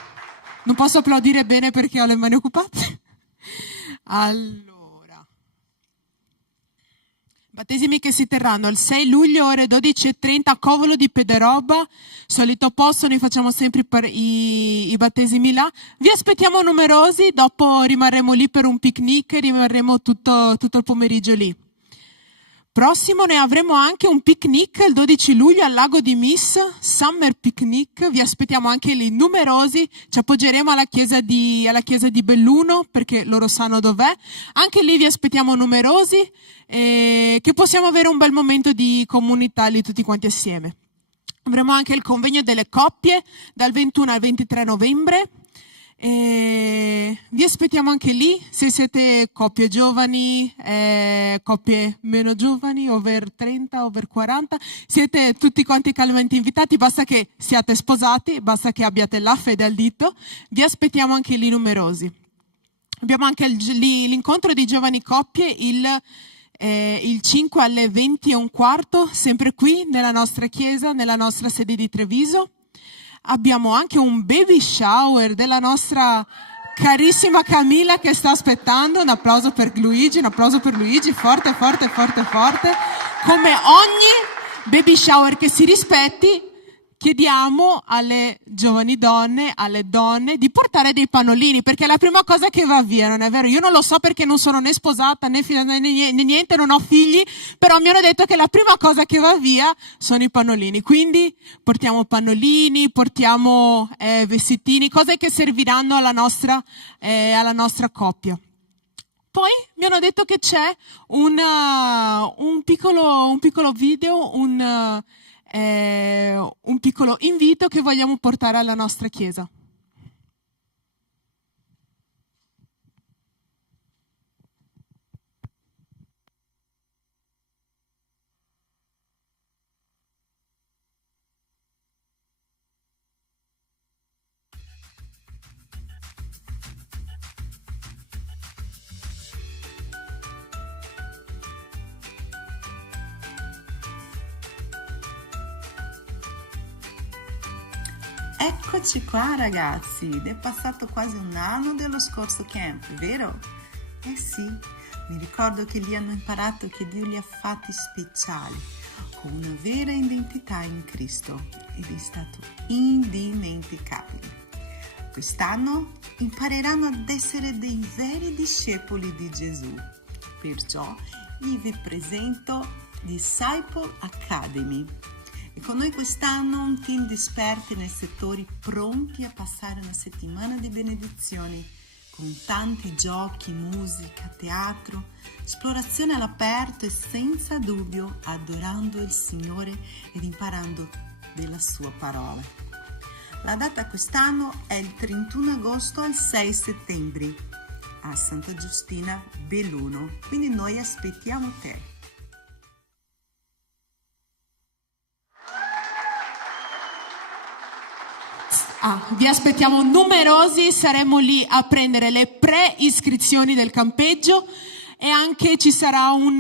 Non posso applaudire bene perché ho le mani occupate. Allora, battesimi che si terranno il 6 luglio ore 12:30 a Covolo di Pederoba, solito posto, noi facciamo sempre i battesimi là. Vi aspettiamo numerosi, dopo rimarremo lì per un picnic e rimarremo tutto il pomeriggio lì. Prossimo ne avremo anche un picnic il 12 luglio al lago di Miss, Summer Picnic, vi aspettiamo anche lì numerosi, ci appoggeremo alla chiesa di Belluno perché loro sanno dov'è, anche lì vi aspettiamo numerosi, che possiamo avere un bel momento di comunità lì tutti quanti assieme. Avremo anche il convegno delle coppie dal 21 al 23 novembre. Vi aspettiamo anche lì se siete coppie giovani, coppie meno giovani, over 30, over 40, siete tutti quanti calmamente invitati, basta che siate sposati, basta che abbiate la fede al dito, vi aspettiamo anche lì numerosi. Abbiamo anche l'incontro di giovani coppie il 5 alle 20:15, sempre qui nella nostra chiesa, nella nostra sede di Treviso. Abbiamo anche un baby shower della nostra carissima Camilla che sta aspettando. Un applauso per Luigi, forte, forte, forte, forte. Come ogni baby shower che si rispetti, chiediamo alle giovani donne, alle donne, di portare dei pannolini, perché è la prima cosa che va via, non è vero? Io non lo so perché non sono né sposata né niente, non ho figli, però mi hanno detto che la prima cosa che va via sono i pannolini. Quindi portiamo pannolini, portiamo vestitini, cose che serviranno alla nostra coppia. Poi mi hanno detto che c'è un piccolo video, un piccolo invito che vogliamo portare alla nostra chiesa. Eccoci qua ragazzi, ed è passato quasi un anno dello scorso camp, vero? Eh sì, mi ricordo che lì hanno imparato che Dio li ha fatti speciali, con una vera identità in Cristo, ed è stato indimenticabile. Quest'anno impareranno ad essere dei veri discepoli di Gesù, perciò io vi presento Disciple Academy. E con noi quest'anno un team di esperti nei settori pronti a passare una settimana di benedizioni con tanti giochi, musica, teatro, esplorazione all'aperto e senza dubbio adorando il Signore ed imparando della sua parola. La data quest'anno è il 31 agosto al 6 settembre a Santa Giustina Belluno, quindi noi aspettiamo te. Vi aspettiamo numerosi, saremo lì a prendere le pre-iscrizioni del campeggio e anche ci sarà un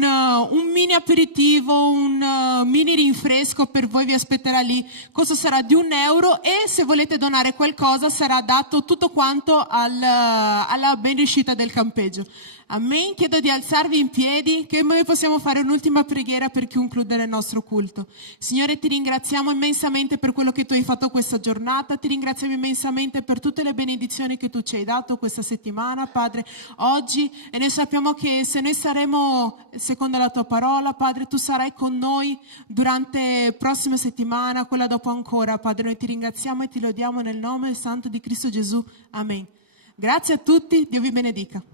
mini aperitivo, un mini rinfresco per voi, vi aspetterà lì. Il costo sarà di €1 e se volete donare qualcosa sarà dato tutto quanto alla ben riuscita del campeggio. Amen. Chiedo di alzarvi in piedi, che noi possiamo fare un'ultima preghiera per concludere il nostro culto. Signore, ti ringraziamo immensamente per quello che tu hai fatto questa giornata, ti ringraziamo immensamente per tutte le benedizioni che tu ci hai dato questa settimana, Padre, oggi, e noi sappiamo che se noi saremo secondo la tua parola, Padre, tu sarai con noi durante la prossima settimana, quella dopo ancora, Padre. Noi ti ringraziamo e ti lodiamo nel nome santo di Cristo Gesù. Amen. Grazie a tutti, Dio vi benedica.